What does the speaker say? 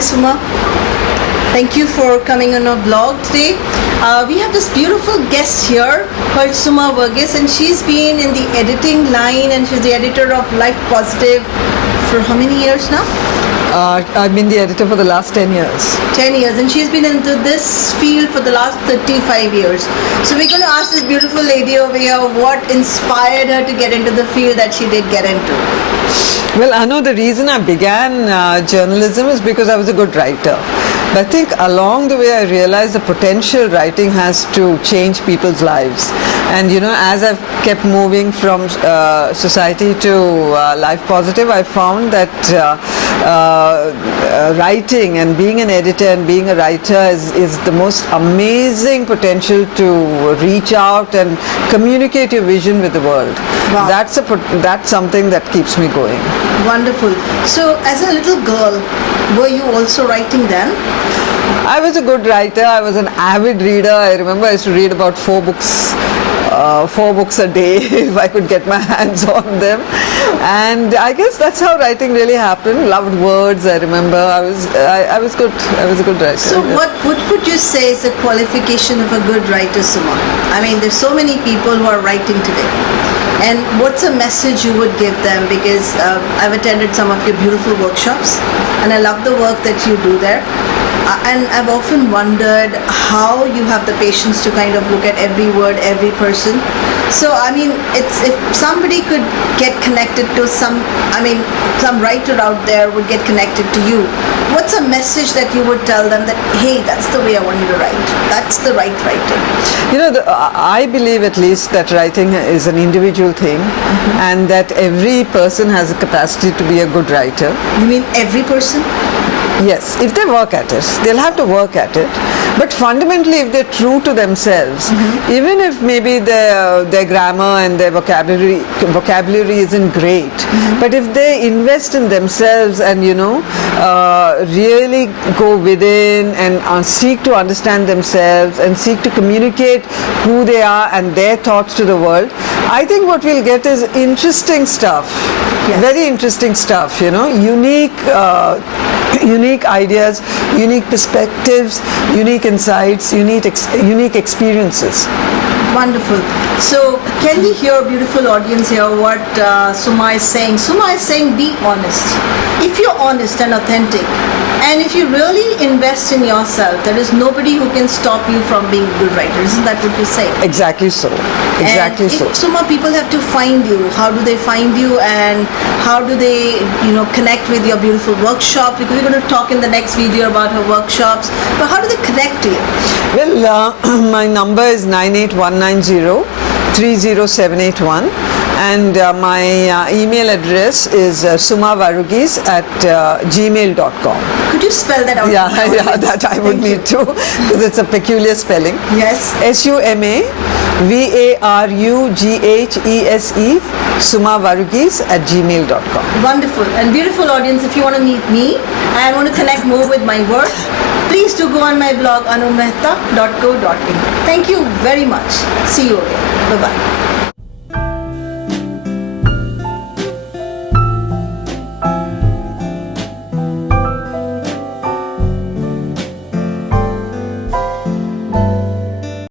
Hi Suma. Thank you for coming on our blog today. We have this beautiful guest here called Suma Varughese, and she's been in the editing line and she's the editor of Life Positive for how many years now? I've been the editor for the last 10 years. 10 years, and she's been into this field for the last 35 years. So we're going to ask this beautiful lady over here what inspired her to get into the field that she did get into. Well, I know the reason I began journalism is because I was a good writer. But I think along the way I realized the potential writing has to change people's lives. And as I've kept moving from society to Life Positive, I found that writing and being an editor and being a writer is the most amazing potential to reach out and communicate your vision with the world. Wow. That's something that keeps me going. Wonderful. So as a little girl, were you also writing then? I was a good writer. I was an avid reader. I remember I used to read about 4 books a day if I could get my hands on them. And I guess that's how writing really happened. Loved words. I remember I was good. I was a good writer. So what would you say is the qualification of a good writer, Suma? I mean, there's so many people who are writing today. And what's a message you would give them? Because I've attended some of your beautiful workshops and I love the work that you do there. And I've often wondered how you have the patience to kind of look at every word, every person. So, I mean, if somebody could get connected to some writer out there would get connected to you, what's a message that you would tell them that, hey, that's the way I want you to write. That's the right writing. I believe at least that writing is an individual thing, and that every person has a capacity to be a good writer. You mean every person? Yes, if they work at it, they'll have to work at it. But fundamentally, if they're true to themselves, even if maybe their grammar and their vocabulary isn't great, but if they invest in themselves and really go within and seek to understand themselves and seek to communicate who they are and their thoughts to the world, I think what we'll get is interesting stuff. Yes. Very interesting stuff. Unique ideas, unique perspectives, unique insights, unique experiences. Wonderful. So can we hear, beautiful audience here, what Suma is saying? Suma is saying be honest. If you're honest and authentic, and if you really invest in yourself, there is nobody who can stop you from being a good writer. Isn't that what you say? Exactly so. Exactly and so. Suma, people have to find you. How do they find you, and how do they, connect with your beautiful workshop? Because we're going to talk in the next video about her workshops. But how do they connect to you? Well, my number is 98190 30781. And my email address is sumavarughese@gmail.com. Could you spell that out? Yeah, that I would need to, because it's a peculiar spelling. Yes. Sumavarughese, sumavarughese@gmail.com. Wonderful. And beautiful audience, if you want to meet me and want to connect more with my work, please do go on my blog anumehta.co.in. Thank you very much. See you again. Bye-bye.